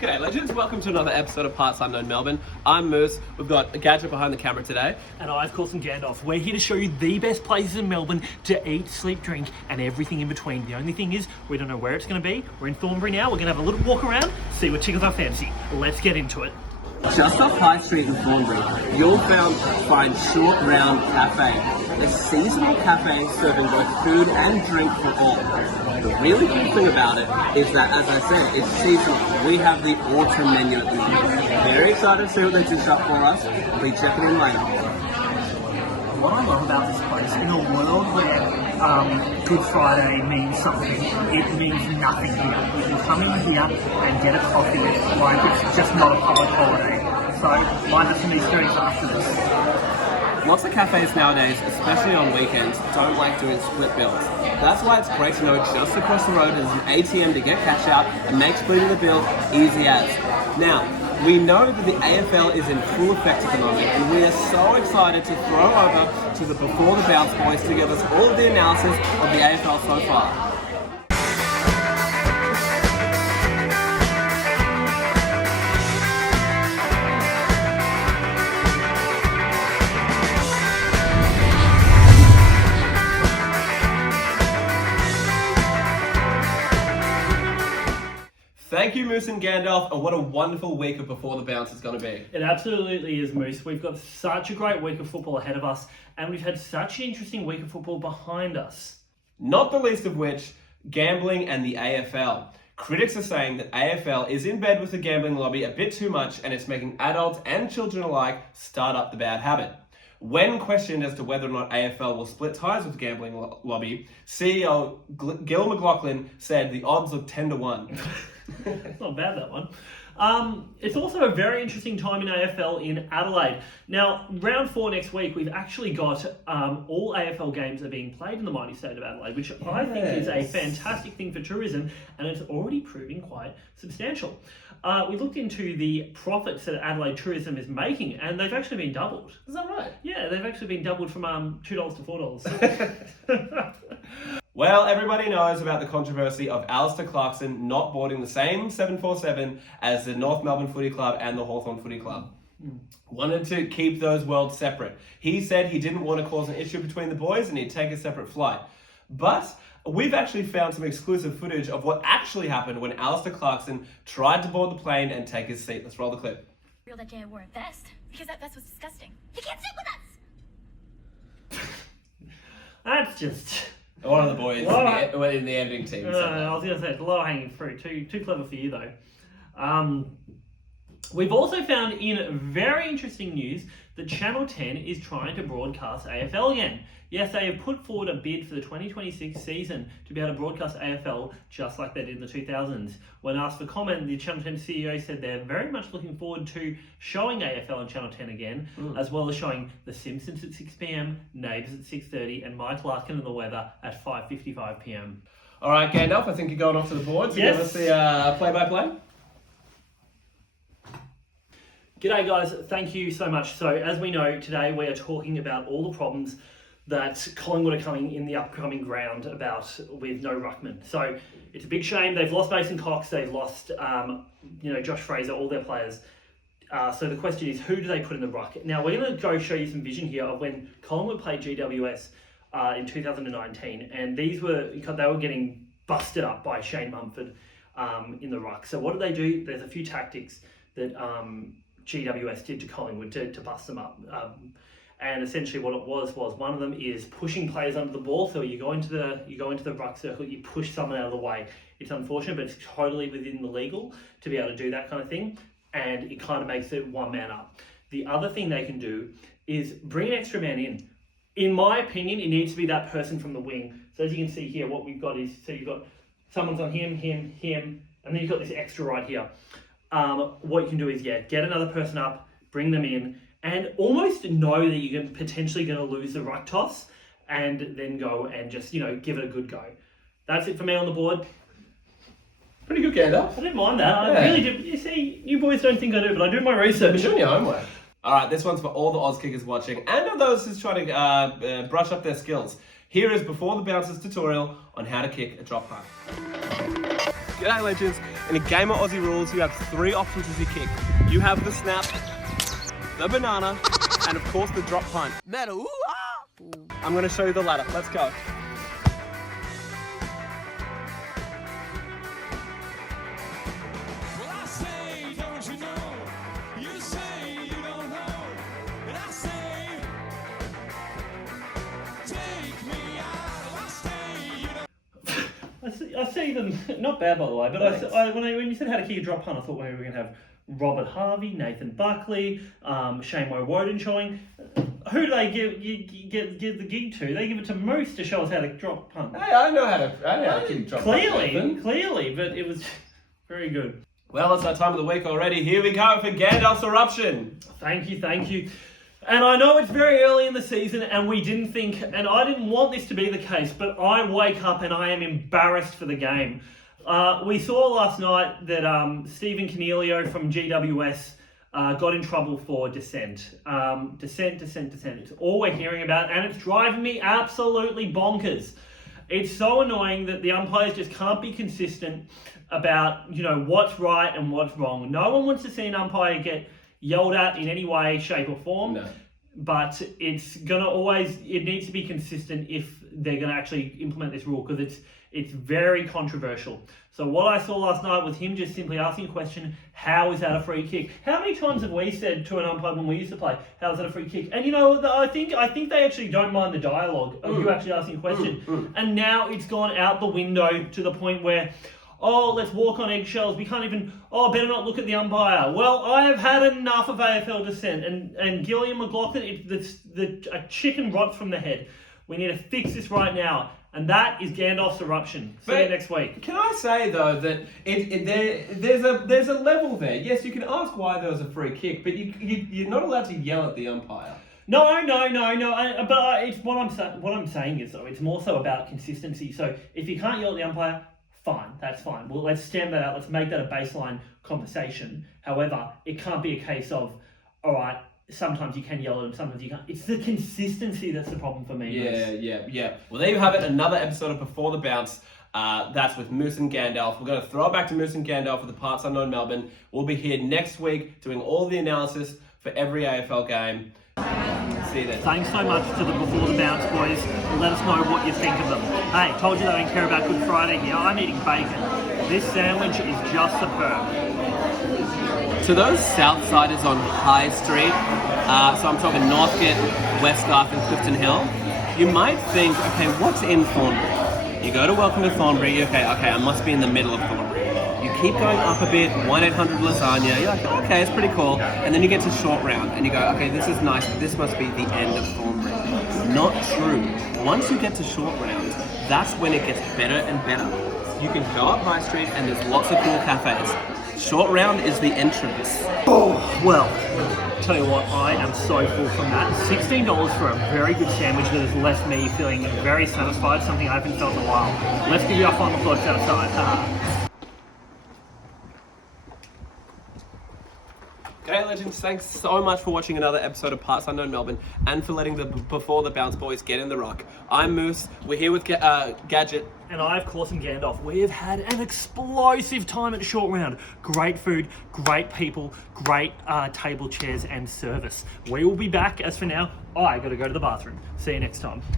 G'day legends, welcome to another episode of Parts Unknown Melbourne. I'm Moose, we've got a gadget behind the camera today. And I, of course, am Gandalf. We're here to show you the best places in Melbourne to eat, sleep, drink, and everything in between. The only thing is, we don't know where it's going to be. We're in Thornbury now, we're going to have a little walk around, see what tickles our fancy. Let's get into it. Just off High Street in Thornbury, you'll find Short Round Cafe, a seasonal cafe serving both food and drink for all. The really cool thing about it is that, as I said, it's seasonal. We have the autumn menu at the moment. Very excited to see what they dish up for us. We'll be checking in later. What I love about this place, in a world where Good Friday means something, it means nothing here. You can come in here and get a coffee like it's just not a public holiday. So mind us some Easter eggs after this. Lots of cafes nowadays, especially on weekends, don't like doing split bills. That's why it's great to know just across the road there's an ATM to get cash out and make splitting the bill easy as. Now, we know that the AFL is in full effect at the moment, and we are so excited to throw over to the Before the Bounce boys to give us all of the analysis of the AFL so far. Thank you, Moose and Gandalf, and what a wonderful week of Before the Bounce is going to be. It absolutely is, Moose. We've got such a great week of football ahead of us, and we've had such an interesting week of football behind us. Not the least of which, gambling and the AFL. Critics are saying that AFL is in bed with the gambling lobby a bit too much, and it's making adults and children alike start up the bad habit. When questioned as to whether or not AFL will split ties with the gambling lobby, CEO Gil McLaughlin said the odds look 10 to 1. It's not bad, that one. It's also a very interesting time in AFL in Adelaide. Now, round 4 next week, we've actually got all AFL games are being played in the mighty state of Adelaide, which I think is a fantastic thing for tourism, and it's already proving quite substantial. We looked into the profits that Adelaide tourism is making, and they've actually been doubled. Is that right? Yeah, they've actually been doubled from $2 to $4. Well, everybody knows about the controversy of Alistair Clarkson not boarding the same 747 as the North Melbourne Footy Club and the Hawthorn Footy Club. Wanted to keep those worlds separate. He said he didn't want to cause an issue between the boys and he'd take a separate flight. But we've actually found some exclusive footage of what actually happened when Alistair Clarkson tried to board the plane and take his seat. Let's roll the clip. Real that day I wore a vest because that vest was disgusting. You can't sit with us. That's just... One of the boys in the editing team said that. I was going to say, it's low-hanging fruit. Too clever for you, though. We've also found in very interesting news that Channel 10 is trying to broadcast AFL again. Yes, they have put forward a bid for the 2026 season to be able to broadcast AFL just like they did in the 2000s. When asked for comment, the Channel 10 CEO said they're very much looking forward to showing AFL on Channel 10 again, as well as showing The Simpsons at 6 p.m, Neighbours at 6:30, and Mike Larkin and the Weather at 5:55 p.m. All right, Gandalf, I think you're going off to the board to give us the play-by-play. G'day guys, thank you so much. So as we know, today we are talking about all the problems that Collingwood are coming in the upcoming ground about with no ruckman. So it's a big shame. They've lost Mason Cox, they've lost Josh Fraser, all their players. So the question is, who do they put in the ruck? Now we're going to go show you some vision here of when Collingwood played GWS in 2019, and they were getting busted up by Shane Mumford in the ruck. So what did they do? There's a few tactics that GWS did to Collingwood to bust them up. And essentially what it was one of them is pushing players under the ball. So you go into the ruck circle, you push someone out of the way. It's unfortunate, but it's totally within the legal to be able to do that kind of thing. And it kind of makes it one man up. The other thing they can do is bring an extra man in. In my opinion, it needs to be that person from the wing. So as you can see here, what we've got is, so you've got someone's on him, and then you've got this extra right here. What you can do is, get another person up, bring them in, and almost know that you're potentially going to lose the ruck toss, and then go and just, give it a good go. That's it for me on the board. Pretty good, Gandalf. I didn't mind that. I really did. You see, you boys don't think I do, but I do my research. You're doing your homework. All right, this one's for all the Oz kickers watching, and those who's trying to brush up their skills. Here is Before the Bounces tutorial on how to kick a drop punt. G'day legends. In a game of Aussie rules, you have 3 options as you kick. You have the snap, the banana, and of course the drop punt. I'm going to show you the ladder. Let's go. I see them, not bad by the way, but when you said how to kick a drop punt, I thought maybe we were going to have Robert Harvey, Nathan Buckley, Shane Woden showing. Who do they give the gig to? They give it to Moose to show us how to drop punt. Hey, I know how to kick drop punt. Clearly, but it was very good. Well, it's our time of the week already. Here we go for Gandalf's eruption. Thank you. And I know it's very early in the season and we didn't think, and I didn't want this to be the case, but I wake up and I am embarrassed for the game. We saw last night that Stephen Cornelio from GWS got in trouble for dissent. Dissent. It's all we're hearing about and it's driving me absolutely bonkers. It's so annoying that the umpires just can't be consistent about, what's right and what's wrong. No one wants to see an umpire get yelled at in any way, shape or form. No. But it needs to be consistent if they're going to actually implement this rule because it's very controversial. So what I saw last night was him just simply asking a question, how is that a free kick? How many times have we said to an umpire when we used to play, how is that a free kick? And I think they actually don't mind the dialogue of you actually asking a question. And now it's gone out the window to the point where, let's walk on eggshells. We can't even, better not look at the umpire. Well, I have had enough of AFL dissent. And Gillian McLaughlin, a chicken rots from the head. We need to fix this right now. And that is Gandalf's eruption. See you next week. Can I say, though, that there's a level there. Yes, you can ask why there was a free kick, but you're not allowed to yell at the umpire. No. But it's what I'm saying is, though, it's more so about consistency. So if you can't yell at the umpire, fine, that's fine. Well, let's stem that out. Let's make that a baseline conversation. However, it can't be a case of, all right, sometimes you can yell at them, sometimes you can't. It's the consistency that's the problem for me. Yeah. Well, there you have it. Another episode of Before the Bounce. That's with Moose and Gandalf. We're going to throw it back to Moose and Gandalf for the Parts Unknown Melbourne. We'll be here next week doing all the analysis for every AFL game. See you then. Thanks so much to the Before the Bounce boys. Let us know what you think of them. Hey, told you that I don't care about Good Friday here. I'm eating bacon. This sandwich is just superb. To those Southsiders on High Street, so I'm talking Northgate, Westgarth and Clifton Hill, you might think, okay, what's in Thornbury? You go to Welcome to Thornbury, okay, I must be in the middle of Thornbury. You keep going up a bit, 1-800 lasagna, you're like, okay, it's pretty cool. And then you get to Short Round and you go, okay, this is nice, but this must be the end of Thornbury. Not true. Once you get to Short Round, that's when it gets better and better. You can go up High Street and there's lots of cool cafes. Short Round is the entrance. Oh, well, tell you what, I am so full from that. $16 for a very good sandwich that has left me feeling very satisfied, something I haven't felt in a while. Let's give you our final thoughts outside. G'day legends, thanks so much for watching another episode of Parts Unknown Melbourne and for letting the Before the Bounce boys get in the ruck. I'm Moose, we're here with Gadget. And I, of course, am Gandalf. We have had an explosive time at Short Round. Great food, great people, great table chairs and service. We will be back. As for now, I got to go to the bathroom. See you next time.